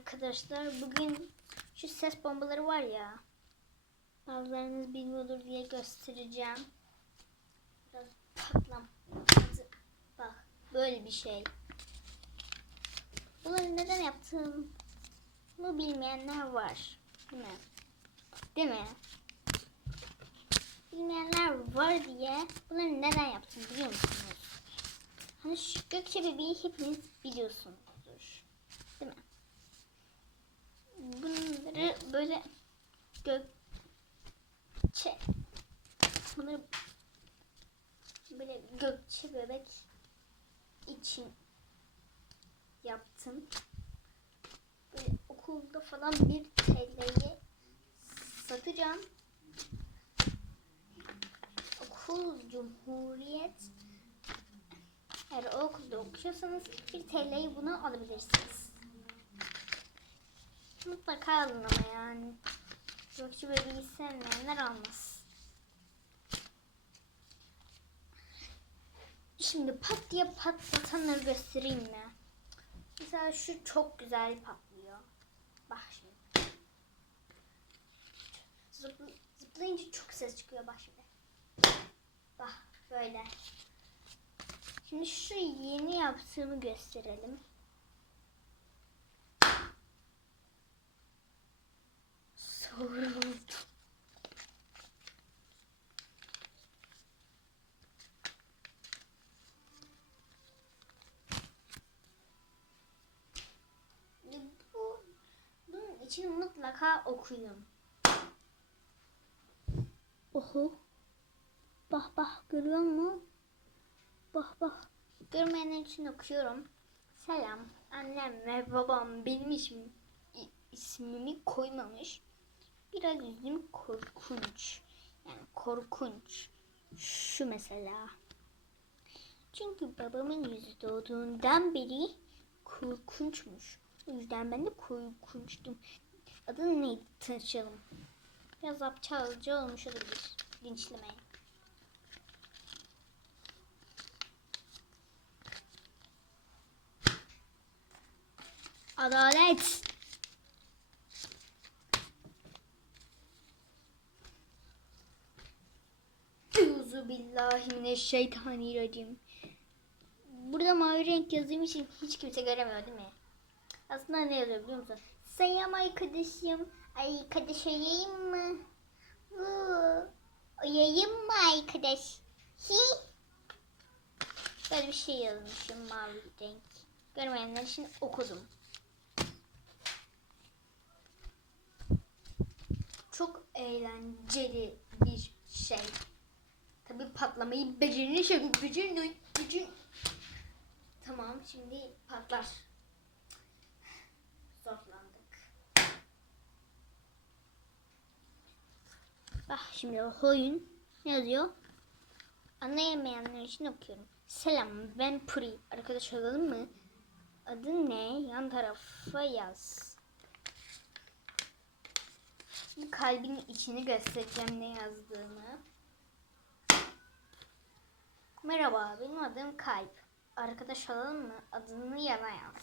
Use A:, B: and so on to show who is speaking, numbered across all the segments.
A: Arkadaşlar bugün şu ses bombaları var ya. Bazılarınız bilmiyordur diye göstereceğim. Biraz patlam. Bak böyle bir şey. Bunları neden yaptığımı bilmeyenler var. Değil mi? Değil mi? Bilmeyenler var diye bunları neden yaptım biliyor musunuz? Hani şu Gökçe bebeği hepiniz biliyorsunuzdur. Değil mi? Bunları böyle Gökçe bunları böyle Gökçe bebek için yaptım. Böyle okulda falan bir TL'ye satacağım. Okul Cumhuriyet eğer o okulda okuyorsanız bir TL'yi bunu alabilirsiniz. Mutlaka alın ama yani. Gökçe bebeği sevmeyenler almaz. Şimdi pat diye patlatanları göstereyim mi? Mesela şu çok güzel patlıyor. Bak şimdi. Zıpl- zıplayınca çok ses çıkıyor bak şimdi. Bak böyle. Şimdi şu yeni yaptığımı gösterelim. Sonra bu bunun için mutlaka okuyun. Oho. Bak bak görüyor musun? Bak bak. Görmeyenler için okuyorum. Selam. Annem ve babam benim ismim, ismimi koymamış. Biraz yüzüm korkunç. Yani korkunç. Şu mesela. Çünkü babamın yüzü doğduğundan beri korkunçmuş. O yüzden ben de korkunçtum. Adını neydi tanışalım. Biraz aptalca olmuş olabilir. Linçlemeyin. Adalet. Euzu billahi mineşşeytanirracim. Burada mavi renk yazdığım için hiç kimse göremiyor değil mi? Aslında ne yazıyor biliyor musun? Selam arkadaşım. Ay arkadaş oyayım mı? Vuu. Oyayım mı arkadaş? Hi. Böyle bir şey yazmışım mavi renk. Görmeyenler için okudum. Çok eğlenceli bir şey. Tabi patlamayı becerin becerin becerin. Tamam şimdi patlar. Bak şimdi oyun ne yazıyor? Anlayamayanlar için okuyorum. Selam ben Puri. Arkadaş olalım mı? Adı ne? Yan tarafa yaz. Şimdi kalbin içini göstereceğim ne yazdığımı. Merhaba benim adım Kalp. Arkadaş olalım mı? Adını yana yaz.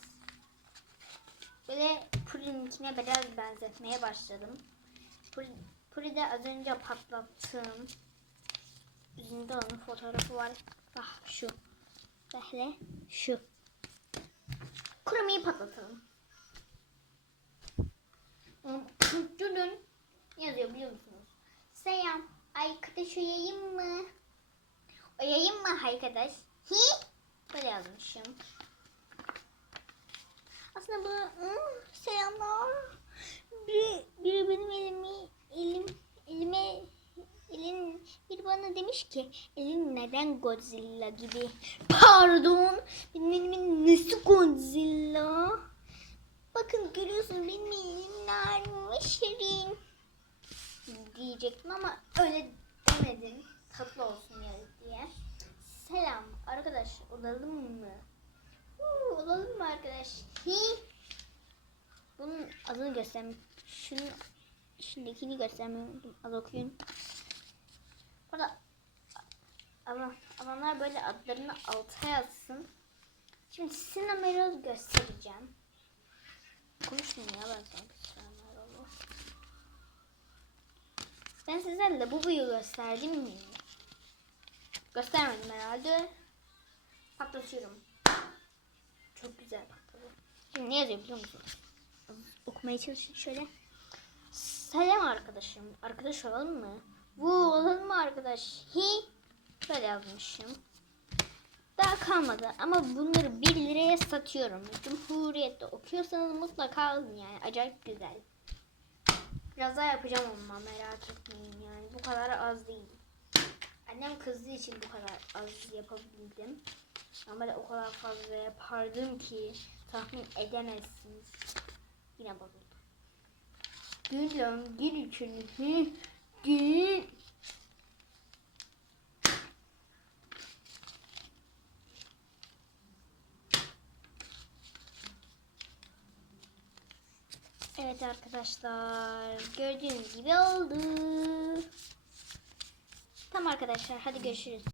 A: Böyle Puri'ninkine biraz benzetmeye başladım. Puri, Puri de az önce patlattığım üzerinde onun fotoğrafı var. Ah şu. Böyle şu. Kurumayı patlatalım. Dünün yazıyor biliyor musunuz? Selam. Arkadaş uyuyayım mı? Uyuyayım mı arkadaş? Hi? Böyle yazmışım. Aslında bu demiş ki elin neden Godzilla gibi? Pardon. Benim elimin nesi Godzilla? Bakın görüyorsun benim elim narin şirin. Diyecektim ama öyle demedim. Tatlı olsun ya diye. Selam arkadaş olalım mı? Huu, olalım mı arkadaş? Hi. Bunun adını göstereyim. Şunun içindekini göstermiyorum. Az okuyun. Burada alan, alanlar böyle adlarını alta yazsın. Şimdi sinemeri göstereceğim. Konuş küstüm ya ben sana. Ben sizlerle bu büyü gösterdim mi? Göstermedim herhalde. Patlatıyorum. Çok güzel patladı. Şimdi ne yazıyor biliyor musun? Okumaya çalışayım şöyle. Selam arkadaşım. Arkadaş olalım mı? Bu olalım mı arkadaş? Hi. Böyle yazmışım. Daha kalmadı ama bunları 1 liraya satıyorum. Cumhuriyet'te okuyorsanız mutlaka alın yani. Acayip güzel. Biraz daha yapacağım ama merak etmeyin yani. Bu kadar az değil. Annem kızdığı için bu kadar az yapabildim. Ama ben o kadar fazla yapardım ki tahmin edemezsiniz. Yine bozuldu. Gülüm gül içini. Gül. Evet arkadaşlar gördüğünüz gibi oldu. Tamam arkadaşlar hadi görüşürüz.